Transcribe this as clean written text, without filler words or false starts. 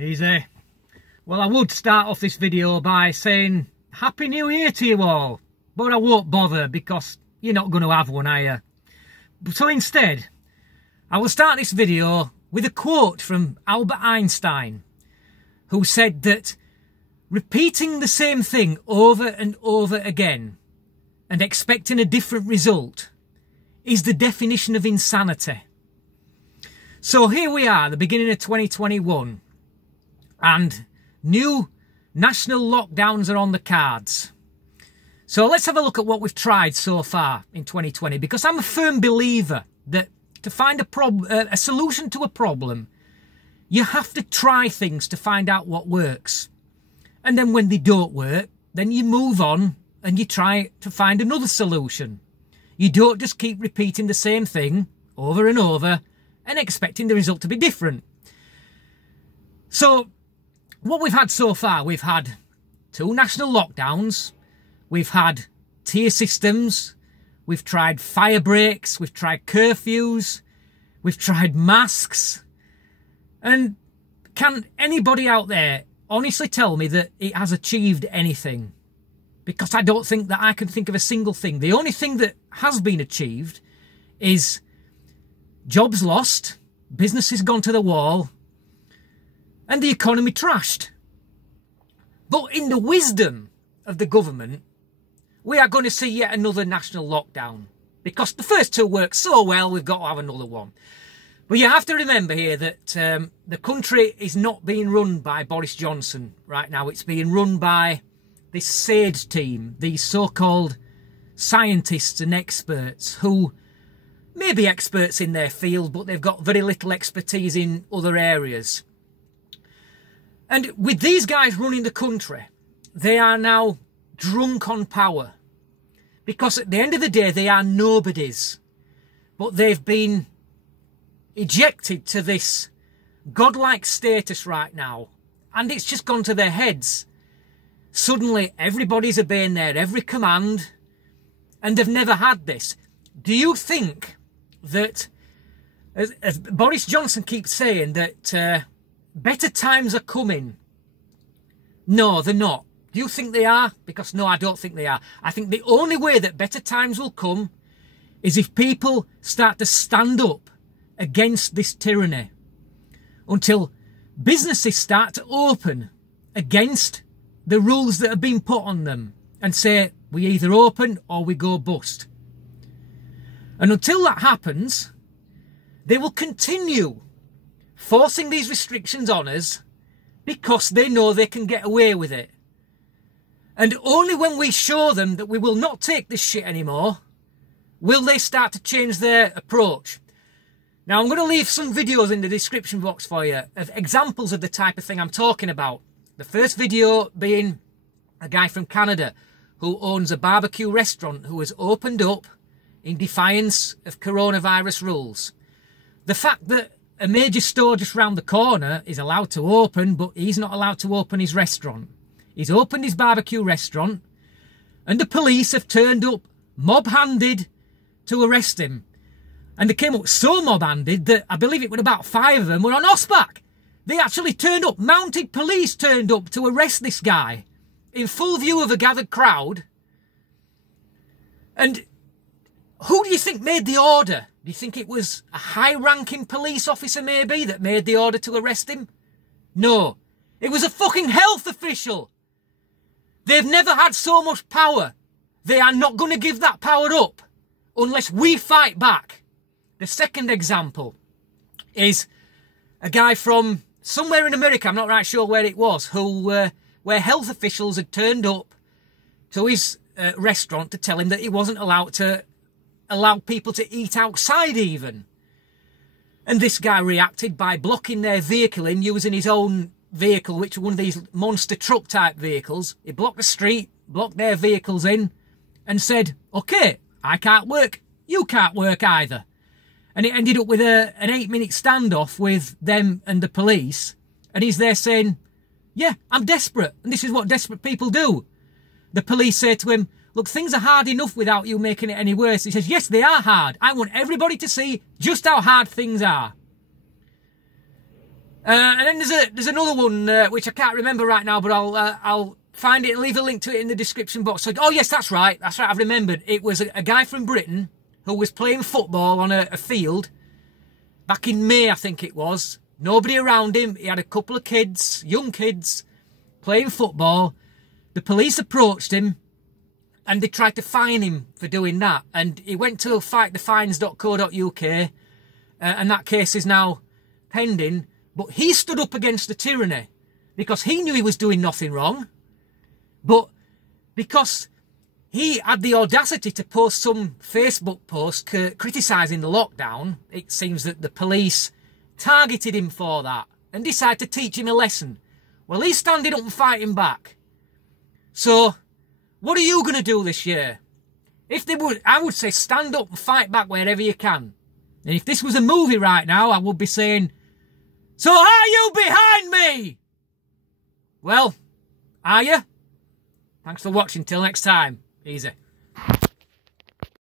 Easy. Well, I would start off this video by saying Happy New Year to you all, but I won't bother because you're not going to have one, are you? So instead, I will start this video with a quote from Albert Einstein, who said that repeating the same thing over and over again and expecting a different result is the definition of insanity. So here we are, the beginning of 2021, and new national lockdowns are on the cards. So let's have a look at what we've tried so far in 2020, because I'm a firm believer that to find a solution to a problem, you have to try things to find out what works. And then when they don't work, then you move on and you try to find another solution. You don't just keep repeating the same thing over and over and expecting the result to be different. So what we've had so far, we've had 2 national lockdowns, we've had tier systems, we've tried fire breaks, we've tried curfews, we've tried masks. And can anybody out there honestly tell me that it has achieved anything? Because I don't think that I can think of a single thing. The only thing that has been achieved is jobs lost, businesses gone to the wall, and the economy trashed. But in the wisdom of the government, we are going to see yet another national lockdown. Because the first 2 worked so well, we've got to have another one. But you have to remember here that the country is not being run by Boris Johnson right now. It's being run by this SAID team, these so-called scientists and experts who may be experts in their field, but they've got very little expertise in other areas. And with these guys running the country, they are now drunk on power. Because at the end of the day, they are nobodies. But they've been ejected to this godlike status right now. And it's just gone to their heads. Suddenly, everybody's obeying their every command. And they've never had this. Do you think that, as Boris Johnson keeps saying, that better times are coming? No, they're not. Do you think they are? Because no, I don't think they are. I think the only way that better times will come is if people start to stand up against this tyranny. Until businesses start to open against the rules that have been put on them and say, we either open or we go bust. And until that happens, they will continue forcing these restrictions on us because they know they can get away with it. And only when we show them that we will not take this shit anymore will they start to change their approach. Now, I'm going to leave some videos in the description box for you of examples of the type of thing I'm talking about. The first video being a guy from Canada who owns a barbecue restaurant who has opened up in defiance of coronavirus rules. The fact that a major store just round the corner is allowed to open, but he's not allowed to open his restaurant. He's opened his barbecue restaurant, and the police have turned up mob-handed to arrest him. And they came up so mob-handed that I believe it was about 5 of them were on horseback. They actually turned up, mounted police turned up to arrest this guy in full view of a gathered crowd. And who do you think made the order? Do you think it was a high-ranking police officer maybe that made the order to arrest him? No, it was a fucking health official. They've never had so much power. They are not going to give that power up unless we fight back. The second example is a guy from somewhere in America, I'm not right sure where it was, where health officials had turned up to his restaurant to tell him that he wasn't allowed to allow people to eat outside even. And this guy reacted by blocking their vehicle in, using his own vehicle, which was one of these monster truck type vehicles. He blocked the street, blocked their vehicles in, and said, okay, I can't work, you can't work either. And it ended up with an 8-minute standoff with them and the police. And he's there saying, yeah, I'm desperate, and this is what desperate people do. The police say to him, look, things are hard enough without you making it any worse. He says, yes, they are hard. I want everybody to see just how hard things are. And then there's another one which I can't remember right now, but I'll find it and leave a link to it in the description box. So, oh yes, that's right, I've remembered. It was a guy from Britain who was playing football on a field back in May, I think it was. Nobody around him. He had a couple of kids, young kids, playing football. The police approached him and they tried to fine him for doing that. And he went to fightthefines.co.uk and that case is now pending. But he stood up against the tyranny because he knew he was doing nothing wrong. But because he had the audacity to post some Facebook post criticising the lockdown, it seems that the police targeted him for that and decided to teach him a lesson. Well, he's standing up and fighting back. So, what are you going to do this year? I would say stand up and fight back wherever you can. And if this was a movie right now, I would be saying, so are you behind me? Well, are you? Thanks for watching. Till next time. Easy.